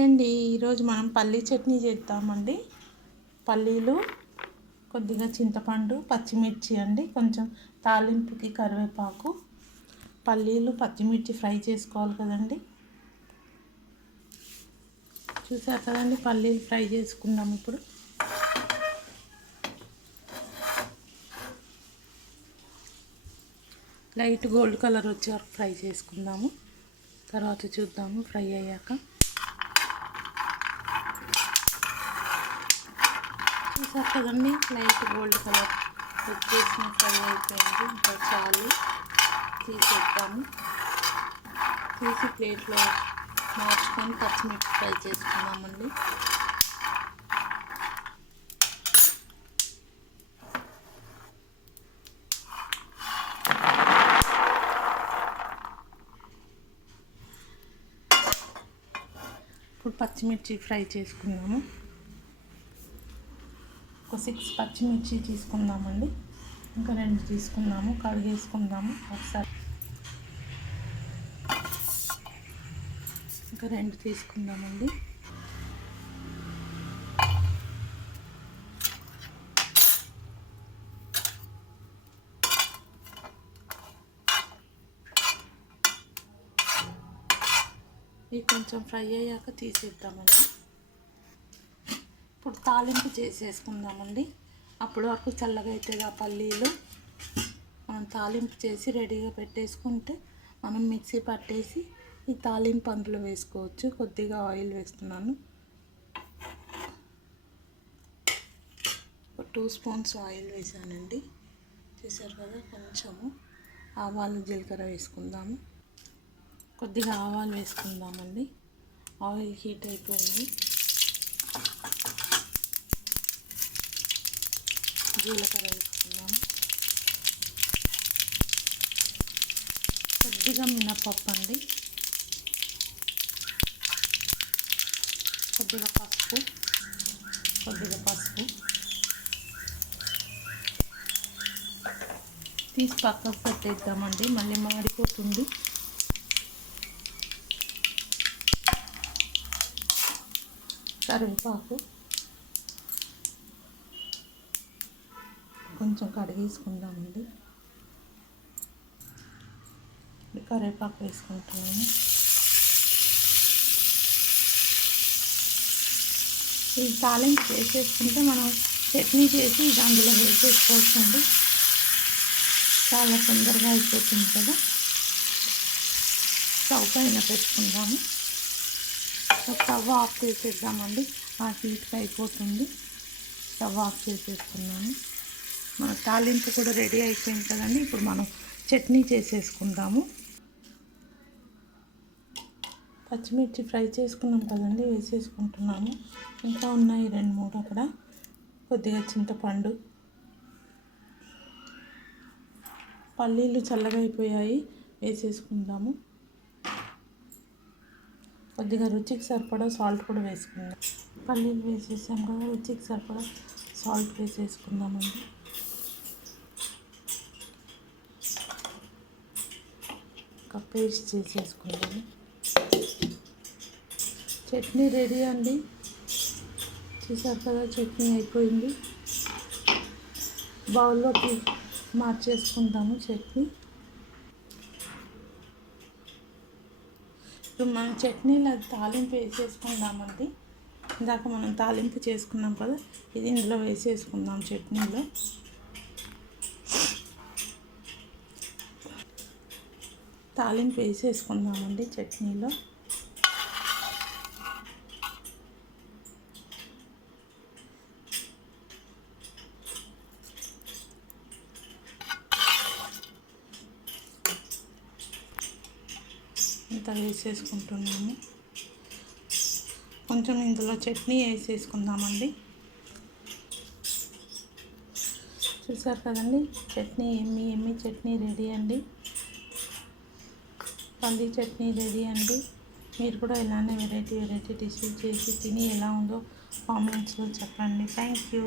Hi అండి. ఈరోజు మనం పల్లీ చట్నీ చేద్దామండి. పల్లీలు, కొద్దిగా చింతపండు, పచ్చిమిర్చి అండి, కొంచెం తాలింపుకి కరివేపాకు. పల్లీలు పచ్చిమిర్చి ఫ్రై చేసుకోవాలి కదండి. చూసారు కదండి, పల్లీలు ఫ్రై చేసుకుందాం. ఇప్పుడు లైట్ గోల్డ్ కలర్ వచ్చే వరకు ఫ్రై చేసుకుందాము. తర్వాత చూద్దాము ఫ్రై అయ్యాక. చూసారు కదండి, లైట్ గోల్డ్ కలర్ వచ్చేసిన ఫ్రై అయిపోయింది. ఇంకా చాలు, తీసేద్దాము. తీసి ప్లేట్లో మార్చుకొని పచ్చిమిర్చి ఫ్రై చేసుకుందామండి. ఇప్పుడు పచ్చిమిర్చి ఫ్రై చేసుకుందాము. ఒక 6 పచ్చిమిర్చి తీసుకుందామండి. ఇంకా 2 తీసుకుందాము, కడిగేసుకుందాము ఒకసారి. ఇంకా 2 తీసుకుందామండి. ఇవి కొంచెం ఫ్రై అయ్యాక తీసేద్దామండి. ఇప్పుడు తాలింపు చేసేసుకుందామండి. అప్పటి వరకు చల్లగా అవుతుంది ఆ పల్లీలు. మనం తాలింపు చేసి రెడీగా పెట్టేసుకుంటే మనం మిక్సీ పట్టేసి ఈ తాలింపు అందులో వేసుకోవచ్చు. కొద్దిగా ఆయిల్ వేస్తున్నాను. 2 స్పూన్స్ ఆయిల్ వేసానండి. చూసారు కదా, కొంచెము ఆవాలు జీలకర్ర వేసుకుందాము. కొద్దిగా ఆవాలు వేసుకుందామండి. ఆయిల్ హీట్ అయిపోయింది. జీలకర్ర వేసుకుందాము. కొద్దిగా మినపప్పు అండి, కొద్దిగా పసుపు తీసి పక్కకు పెట్టేద్దామండి, మళ్ళీ మాడిపోతుంది. కరివేపాకు కొంచెం కడిగేసుకుందామండి. కరివేపాకు వేసుకుంటున్నాము. ఈ తాలింపు వేసేసుకుంటే మనం చట్నీ చేసి ఇది అందులో వేసేసుకోవచ్చండి. చాలా తొందరగా అయిపోతుంది కదా. స్టవ్ పైన పెట్టుకుందాము. స్టవ్ ఆఫ్ చేసేద్దామండి. ఆ హీట్కి అయిపోతుంది. స్టవ్ ఆఫ్ చేసేసుకున్నాము. మన తాలింపు కూడా రెడీ అయిపోయింది కదండి. ఇప్పుడు మనం చట్నీ చేసేసుకుందాము. పచ్చిమిర్చి ఫ్రై చేసుకున్నాం కదండి, వేసేసుకుంటున్నాము. ఇంకా ఉన్నాయి 2-3 అక్కడ. కొద్దిగా చింతపండు, పల్లీలు చల్లగా అయిపోయాయి, వేసేసుకుందాము. కొద్దిగా రుచికి సరిపడా సాల్ట్ కూడా వేసుకుందాం. పల్లీలు వేసేసాం కదా, రుచికి సరిపడా సాల్ట్ వేసేసుకుందామండి. ఒక పేస్ట్ చేసేసుకుందాము. చట్నీ రెడీ అండి. చూసారు కదా, చట్నీ అయిపోయింది. బౌల్లోకి మార్చేసుకుందాము చట్నీ. ఇప్పుడు మనం చట్నీలో తాలింపు వేసేసుకుందామండి. ఇందాక మనం తాలింపు చేసుకున్నాం కదా, ఇది ఇందులో వేసేసుకుందాం చట్నీలో. తాలింపు వేసేసుకుందామండి చట్నీలో. ఇంత వేసేసుకుంటున్నాము. కొంచెం ఇందులో చట్నీ వేసేసుకుందామండి. చూసారు కదండి, చట్నీ ఎమ్మి చట్నీ రెడీ అండి. పల్లీ చట్నీ రెడీ అండి. మీరు కూడా ఇలానే వెరైటీ డిషెస్ చేసి తిని ఎలా ఉందో కామెంట్స్లో చెప్పండి. Thank you.